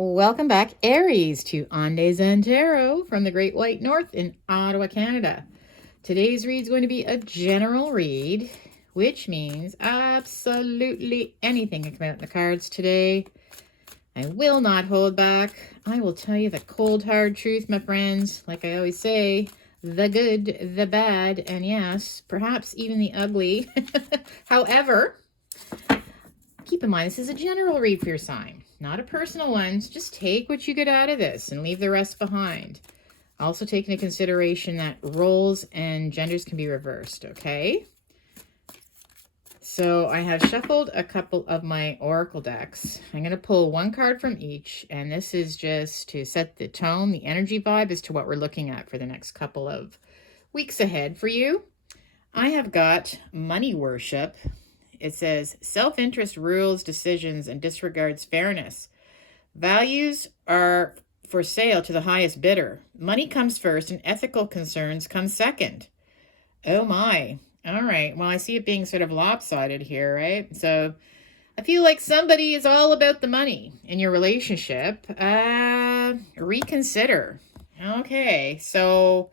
Welcome back, Aries, to Andes and Tarot from the Great White North in Ottawa, Canada. Today's read is going to be a general read, which means absolutely anything can come out in the cards today. I will not hold back. I will tell you the cold, hard truth, my friends. Like I always say, the good, the bad, and yes, perhaps even the ugly. However, keep in mind, this is a general read for your sign, not a personal one. So just take what you get out of this and leave the rest behind. Also take into consideration that roles and genders can be reversed, okay? So I have shuffled a couple of my oracle decks. I'm going to pull one card from each, and this is just to set the tone, the energy vibe as to what we're looking at for the next couple of weeks ahead for you. I have got Money Worship. It says, self-interest rules decisions and disregards fairness. Values are for sale to the highest bidder. Money comes first and ethical concerns come second. Oh my. All right. Well, I see it being sort of lopsided here, right? So I feel like somebody is all about the money in your relationship. Reconsider. Okay. So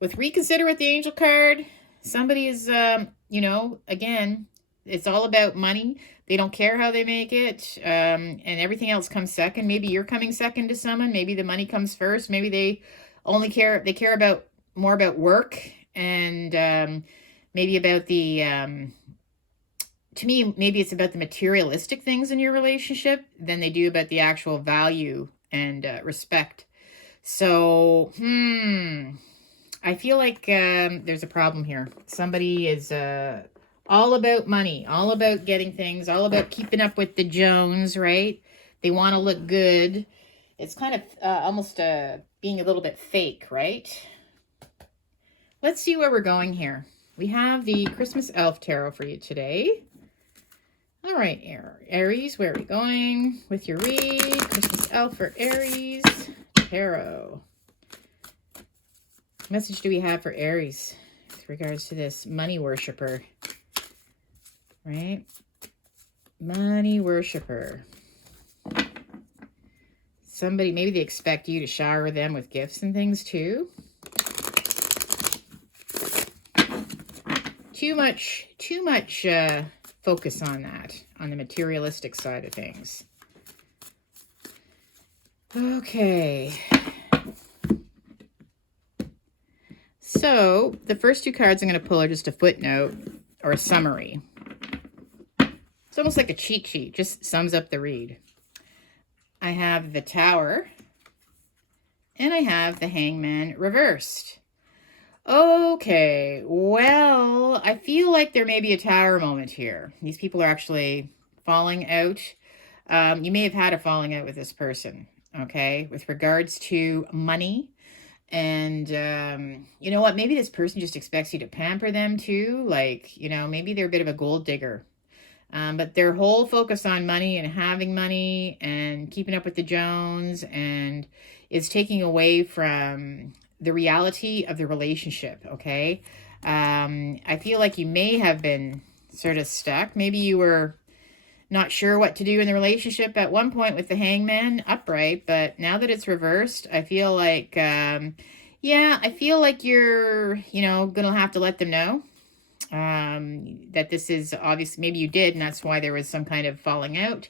with reconsider with the angel card, somebody is, again, it's all about money. They don't care how they make it, and everything else comes second. Maybe you're coming second to someone. Maybe the money comes first. Maybe they care about more about work and maybe about the, to me, maybe it's about the materialistic things in your relationship than they do about the actual value and respect. So, I feel like there's a problem here. Somebody is all about money, all about getting things, all about keeping up with the Jones, right? They want to look good. It's kind of almost being a little bit fake, right? Let's see where we're going here. We have the Christmas Elf Tarot for you today. All right, Aries, where are we going with your read? Christmas Elf for Aries Tarot. What message do we have for Aries with regards to this money worshiper? Right? Money worshiper. Somebody, maybe they expect you to shower them with gifts and things too. Too much focus on that, on the materialistic side of things. Okay. So the first two cards I'm going to pull are just a footnote or a summary. It's almost like a cheat sheet, just sums up the read. I have the Tower, and I have the Hangman reversed. Okay, well, I feel like there may be a Tower moment here. These people are actually falling out. You may have had a falling out with this person, okay, with regards to money. And you know what? Maybe this person just expects you to pamper them too. Like, maybe they're a bit of a gold digger. But their whole focus on money and having money and keeping up with the Jones and is taking away from the reality of the relationship, okay? I feel like you may have been sort of stuck. Maybe you were not sure what to do in the relationship at one point with the Hangman upright, but now that it's reversed, I feel like, I feel like you're, going to have to let them know that this is obvious. Maybe you did, and that's why there was some kind of falling out.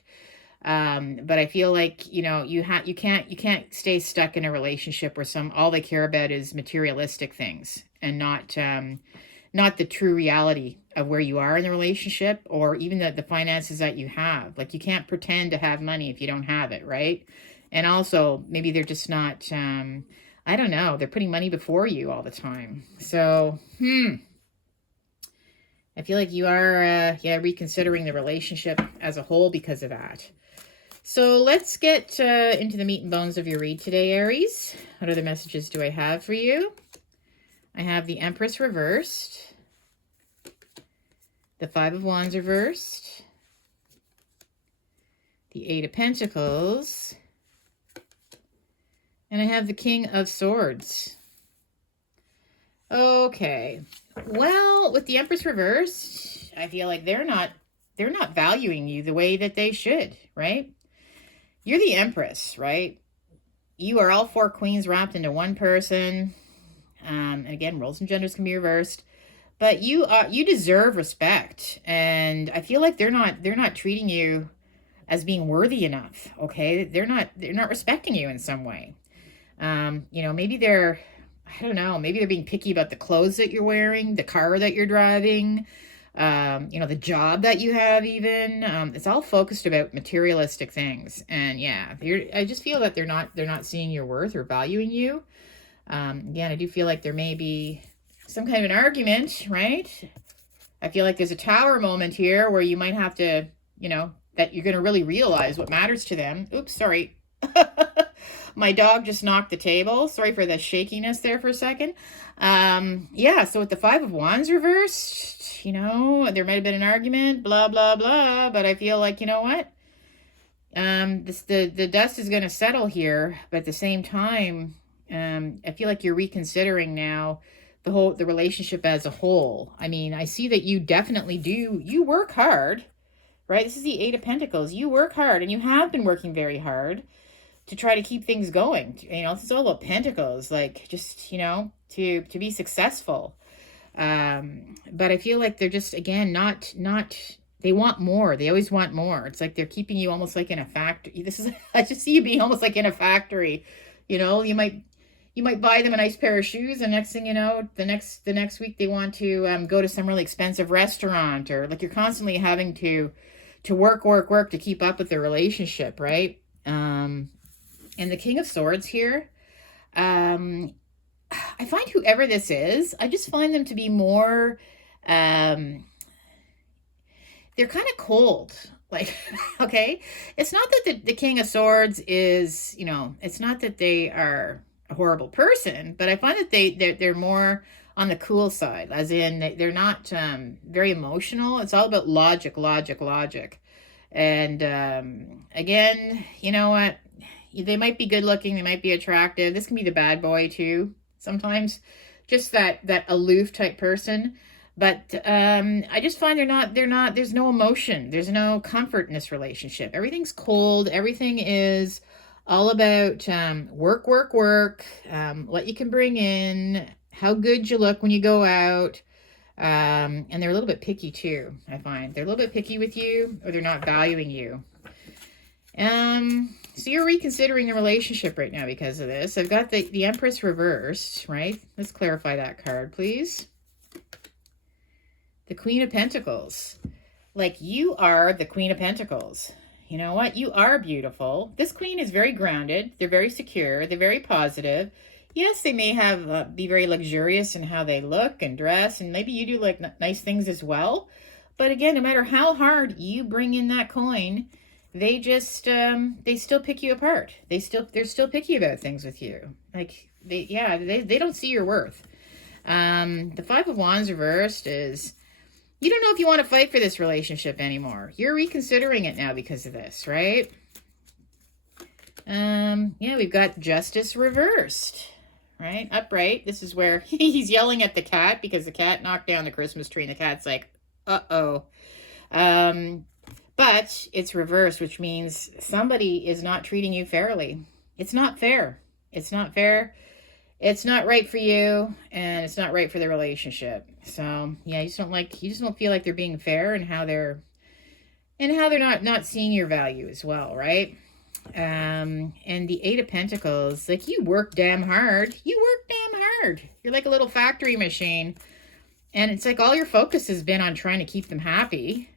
But I feel like, you can't stay stuck in a relationship where all they care about is materialistic things and not the true reality of where you are in the relationship or even the finances that you have. Like, you can't pretend to have money if you don't have it, right? And also, maybe they're just not, I don't know, they're putting money before you all the time. So, I feel like you are, reconsidering the relationship as a whole because of that. So let's get into the meat and bones of your read today, Aries. What other messages do I have for you? I have the Empress reversed, the Five of Wands reversed, the Eight of Pentacles, and I have the King of Swords. Okay. Well, with the Empress reversed, I feel like they're not valuing you the way that they should, right? you're the Empress, right? You are all 4 queens wrapped into one person. And again, roles and genders can be reversed. But you deserve respect. And I feel like they're not treating you as being worthy enough. Okay. They're not respecting you in some way. You know, maybe I don't know, maybe they're being picky about the clothes that you're wearing, the car that you're driving, you know, the job that you have even. It's all focused about materialistic things. And yeah, I just feel that they're not seeing your worth or valuing you. Again, I do feel like there may be some kind of an argument, right? I feel like there's a tower moment here where you might have to, you know, that you're going to really realize what matters to them. Oops, sorry. My dog just knocked the table. Sorry for the shakiness there for a second. Yeah, so with the 5 of Wands reversed, you know, there might have been an argument, blah, blah, blah. But I feel like, you know what? The dust is going to settle here. But at the same time, I feel like you're reconsidering now the relationship as a whole. I mean, I see that you definitely do. You work hard, right? This is the 8 of Pentacles. You work hard, and you have been working very hard to try to keep things going. You know, this is all about Pentacles, like just, you know, to be successful. But I feel like they're just, again, not, they want more. They always want more. It's like they're keeping you almost like in a factory. I just see you being almost like in a factory. You know, you might buy them a nice pair of shoes, and next thing you know, the next week they want to go to some really expensive restaurant, or like you're constantly having to work to keep up with the relationship, right? And the King of Swords here, I find whoever this is, I just find them to be more, they're kind of cold. Like, okay, it's not that the King of Swords is, you know, it's not that they are a horrible person, but I find that they're more on the cool side, as in they're not very emotional. It's all about logic. And again, you know what? They might be good looking, they might be attractive. This can be the bad boy too, sometimes, just that aloof type person. But I just find there's no emotion, there's no comfort in this relationship. Everything's cold. Everything is all about work, what you can bring in, how good you look when you go out. And they're a little bit picky too, I find. They're a little bit picky with you, or they're not valuing you. So you're reconsidering the relationship right now because of this. I've got the Empress reversed, right? Let's clarify that card, please. The Queen of Pentacles. Like, you are the Queen of Pentacles. You know what? You are beautiful. This queen is very grounded. They're very secure. They're very positive. Yes, they may have be very luxurious in how they look and dress, and maybe you do like nice things as well. But again, no matter how hard you bring in that coin, they just they still pick you apart. They're still picky about things with you. Like they don't see your worth. The 5 of Wands reversed is, you don't know if you want to fight for this relationship anymore. You're reconsidering it now because of this, right? Yeah, we've got Justice reversed, right? Upright. This is where he's yelling at the cat because the cat knocked down the Christmas tree, and the cat's like, uh-oh. But it's reversed, which means somebody is not treating you fairly. It's not fair. It's not fair. It's not right for you, and it's not right for the relationship. So yeah, you just don't feel like they're being fair in how they're not seeing your value as well, right? And the 8 of Pentacles, like, you work damn hard. You work damn hard. You're like a little factory machine, and it's like all your focus has been on trying to keep them happy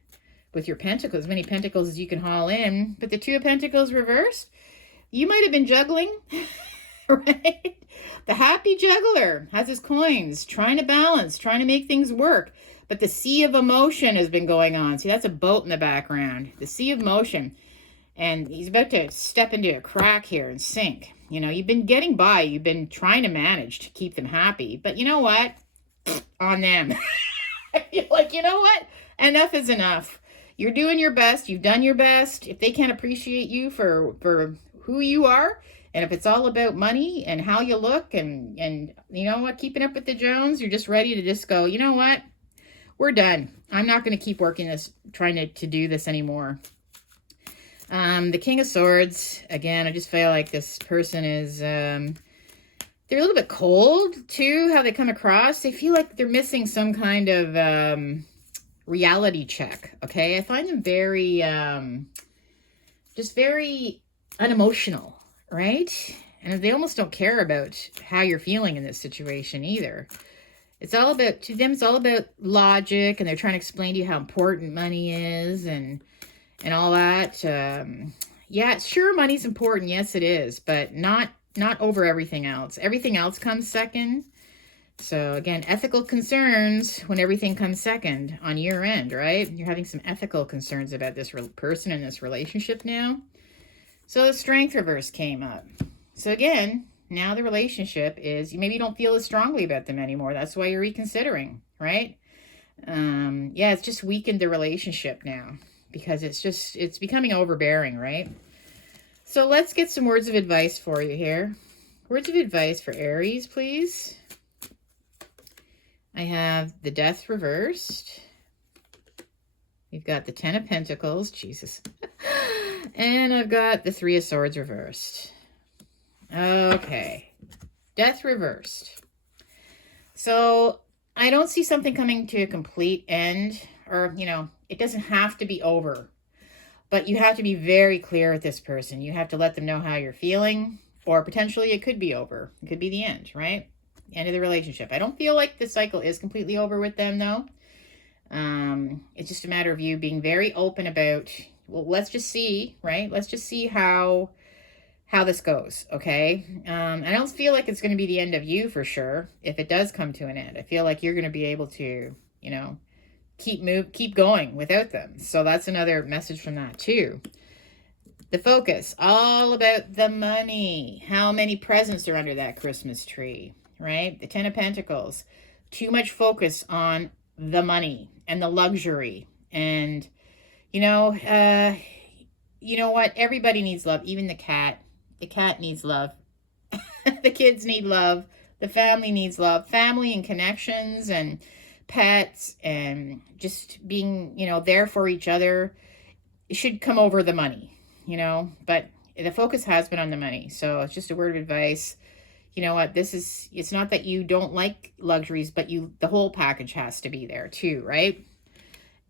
with your pentacles, as many pentacles as you can haul in. But the 2 of Pentacles reversed, you might have been juggling, right? The happy juggler has his coins, trying to balance, trying to make things work. But the sea of emotion has been going on. See, that's a boat in the background. The sea of motion. And he's about to step into a crack here and sink. You know, you've been getting by. You've been trying to manage to keep them happy. But you know what? On them. You're like, you know what? Enough is enough. You're doing your best. You've done your best. If they can't appreciate you for who you are, and if it's all about money and how you look and you know what, keeping up with the Jones, you're just ready to just go, you know what? We're done. I'm not going to keep working this, trying to do this anymore. The King of Swords, again, I just feel like this person is, they're a little bit cold, too, how they come across. They feel like they're missing some kind of reality check, okay? I find them very, just very unemotional, right? And they almost don't care about how you're feeling in this situation either. It's all about, to them, it's all about logic, and they're trying to explain to you how important money is and all that. Yeah, sure, money's important. Yes, it is, but not over everything else. Everything else comes second. So again, ethical concerns when everything comes second on your end, right? You're having some ethical concerns about this person in this relationship now. So the Strength reverse came up. So again, now the relationship is, maybe you don't feel as strongly about them anymore. That's why you're reconsidering, right? Yeah, it's just weakened the relationship now, because it's becoming overbearing, right? So let's get some words of advice for you here. Words of advice for Aries, please. I have the Death reversed. You've got the Ten of Pentacles, Jesus. And I've got the Three of Swords reversed. Okay. Death reversed. So I don't see something coming to a complete end, or, it doesn't have to be over. But you have to be very clear with this person. You have to let them know how you're feeling, or potentially it could be over. It could be the end, right? End of the relationship. I don't feel like the cycle is completely over with them, though. It's just a matter of you being very open about, well, let's just see, right? Let's just see how this goes, okay? I don't feel like it's going to be the end of you for sure, if it does come to an end. I feel like you're going to be able to, keep going without them. So that's another message from that too. The focus, all about the money. How many presents are under that Christmas tree, right? The Ten of Pentacles. Too much focus on the money and the luxury. And, you know what? Everybody needs love. Even the cat. The cat needs love. The kids need love. The family needs love. Family and connections and pets and just being, there for each other. It should come over the money, but the focus has been on the money. So it's just a word of advice. You know what? It's not that you don't like luxuries, but the whole package has to be there too, right?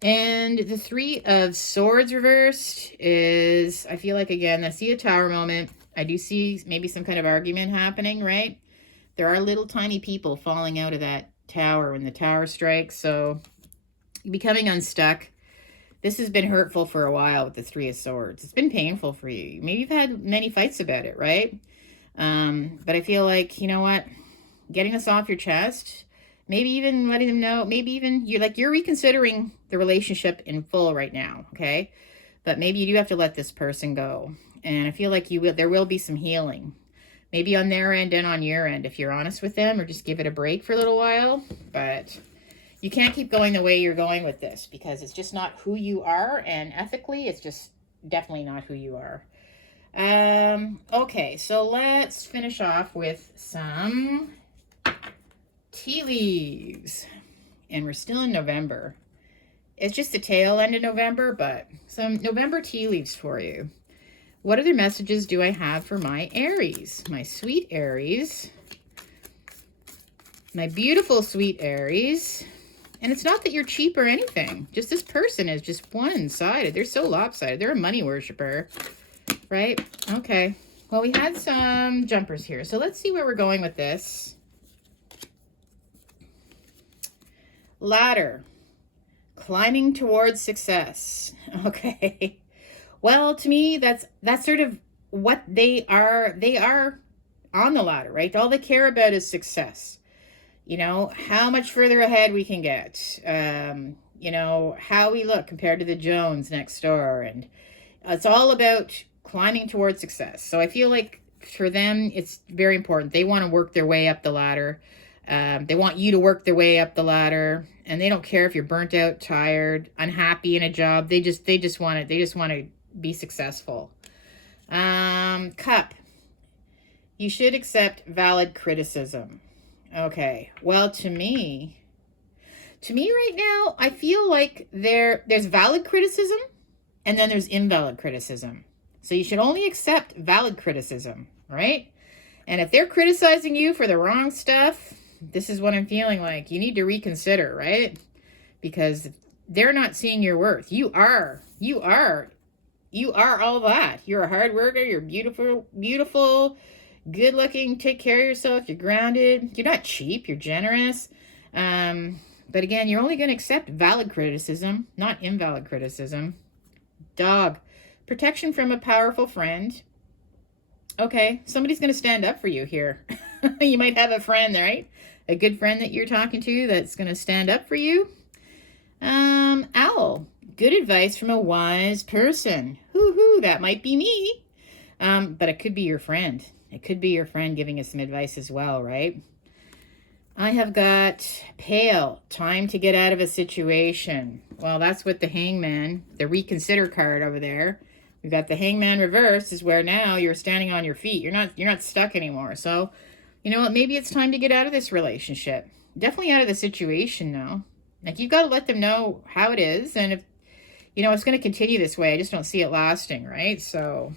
And the Three of Swords reversed is, I feel like, again, I see a Tower moment. I do see maybe some kind of argument happening, right? There are little tiny people falling out of that tower when the tower strikes. So you're becoming unstuck. This has been hurtful for a while with the Three of Swords. It's been painful for you. Maybe you've had many fights about it, right? But I feel like, getting this off your chest, maybe even letting them know, maybe even you're reconsidering the relationship in full right now, okay? But maybe you do have to let this person go. And I feel like there will be some healing. Maybe on their end and on your end, if you're honest with them, or just give it a break for a little while. But you can't keep going the way you're going with this, because it's just not who you are. And ethically, it's just definitely not who you are. Okay, so let's finish off with some tea leaves. And we're still in November. It's just the tail end of November, but some November tea leaves for you. What other messages do I have for my Aries? My sweet Aries. My beautiful sweet Aries. And it's not that you're cheap or anything. Just this person is just one-sided. They're so lopsided. They're a money worshiper. Right? Okay. Well, we had some jumpers here. So let's see where we're going with this. Ladder. Climbing towards success. Okay. Well, to me, that's sort of what they are. They are on the ladder, right? All they care about is success. How much further ahead we can get. How we look compared to the Jones next door. And it's all about climbing towards success. So I feel like for them, it's very important. They want to work their way up the ladder. They want you to work their way up the ladder. And they don't care if you're burnt out, tired, unhappy in a job. They just want to be successful. Cup. You should accept valid criticism. Okay. Well, to me right now, I feel like there's valid criticism and then there's invalid criticism. So you should only accept valid criticism, right? And if they're criticizing you for the wrong stuff, this is what I'm feeling like. You need to reconsider, right? Because they're not seeing your worth. You are all that. You're a hard worker. You're beautiful, good looking. Take care of yourself. You're grounded. You're not cheap. You're generous. But again, you're only going to accept valid criticism, not invalid criticism. Dog. Protection from a powerful friend. Okay, somebody's going to stand up for you here. You might have a friend, right? A good friend that you're talking to that's going to stand up for you. Owl. Good advice from a wise person. Hoo-hoo, that might be me. But it could be your friend. It could be your friend giving us some advice as well, right? I have got Pale. Time to get out of a situation. Well, that's with the Hangman, the Reconsider card over there. We've got the Hangman reverse, is where now you're standing on your feet. You're not stuck anymore. So, you know what? Maybe it's time to get out of this relationship. Definitely out of the situation now. Like, you've got to let them know how it is. And if, you know, it's going to continue this way, I just don't see it lasting, right? So,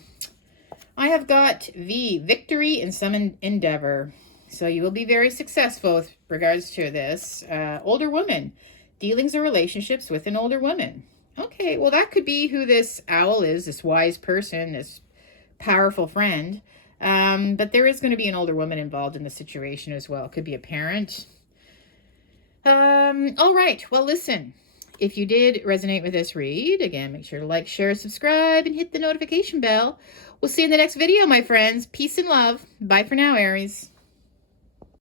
I have got V, victory in some endeavor. So, you will be very successful with regards to this. Older woman. Dealings or relationships with an older woman. Okay, well, that could be who this owl is, this wise person, this powerful friend. But there is going to be an older woman involved in the situation as well. Could be a parent. All right. Well, listen, if you did resonate with this read, again, make sure to like, share, subscribe, and hit the notification bell. We'll see you in the next video, my friends. Peace and love. Bye for now, Aries.